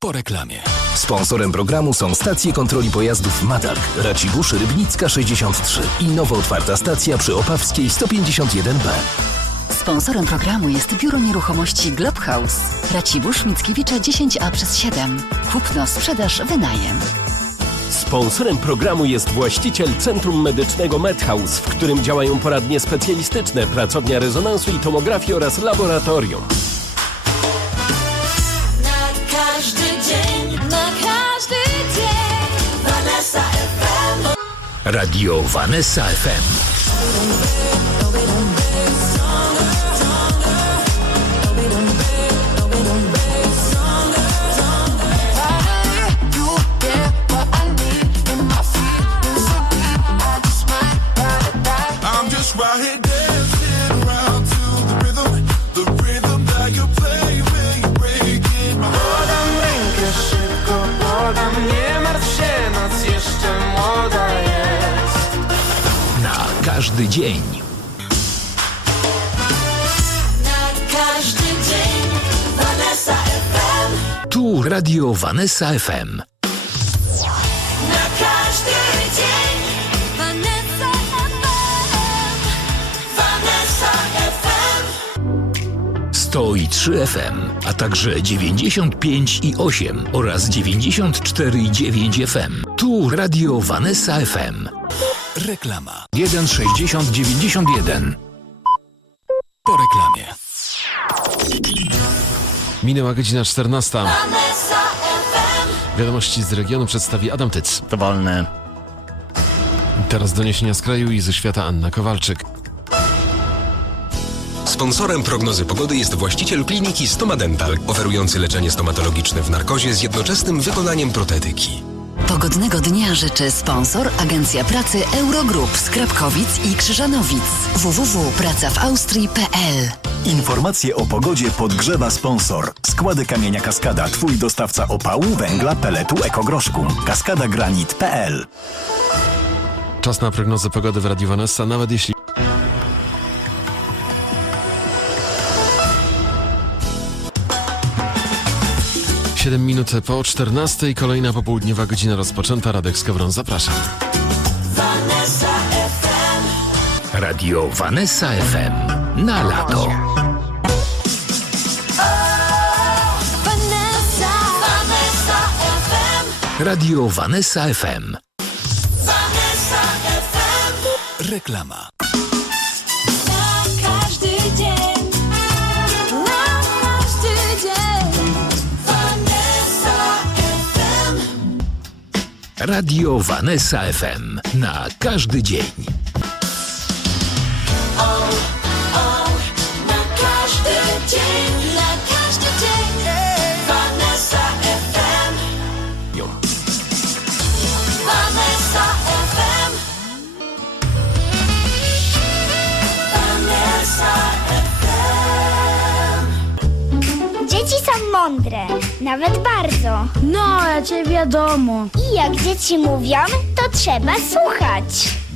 Po reklamie. Sponsorem programu są stacje kontroli pojazdów Matark, Racibórz, Rybnicka 63 i nowo otwarta stacja przy Opawskiej 151B. Sponsorem programu jest Biuro Nieruchomości Globhouse. Racibórz Mickiewicza 10A przez 7. Kupno, sprzedaż, wynajem. Sponsorem programu jest właściciel Centrum Medycznego MedHouse, w którym działają poradnie specjalistyczne, pracownia rezonansu i tomografii oraz laboratorium. Każdy dzień, na każdy dzień Vanessa FM Radio Vanessa FM. Każdy dzień. Na każdy dzień Vanessa FM Tu Radio Vanessa FM. Na każdy dzień Vanessa FM Vanessa FM 103 FM, a także 95 i 8 oraz 94 i 9 FM. Tu Radio Vanessa FM. Reklama. 16091. Po reklamie. Minęła godzina 14. Vanessa FM Wiadomości z regionu przedstawi Adam Tyc. To wolne. Teraz doniesienia z kraju i ze świata Anna Kowalczyk. Sponsorem prognozy pogody jest właściciel kliniki Stomadental, oferujący leczenie stomatologiczne w narkozie z jednoczesnym wykonaniem protetyki. Pogodnego dnia życzy sponsor Agencja Pracy Eurogroup z Krapkowic i Krzyżanowic. www.pracowaustrii.pl Informacje o pogodzie podgrzewa sponsor. Składy kamienia Kaskada, twój dostawca opału, węgla, peletu, ekogroszku. Kaskadagranit.pl Czas na prognozę pogody w Radiu Vanessa, nawet jeśli... Siedem minut po 14. Kolejna popołudniowa godzina rozpoczęta. Radek Skowron, zapraszam. Vanessa FM Radio Vanessa FM. Na lato. Radio Vanessa FM. Vanessa FM Reklama. Radio Vanessa FM. Na każdy dzień. Dzieci są mądre, nawet bardzo. No, ale cię wiadomo. I jak dzieci mówią, to trzeba słuchać.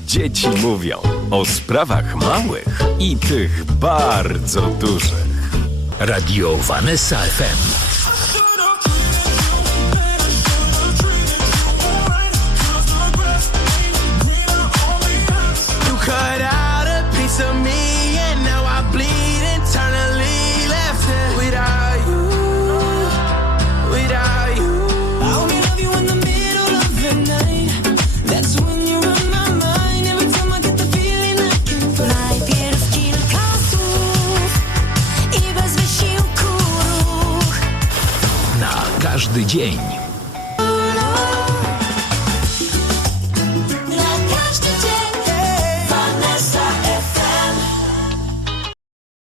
Dzieci mówią o sprawach małych i tych bardzo dużych. Radio Vanessa FM. I bez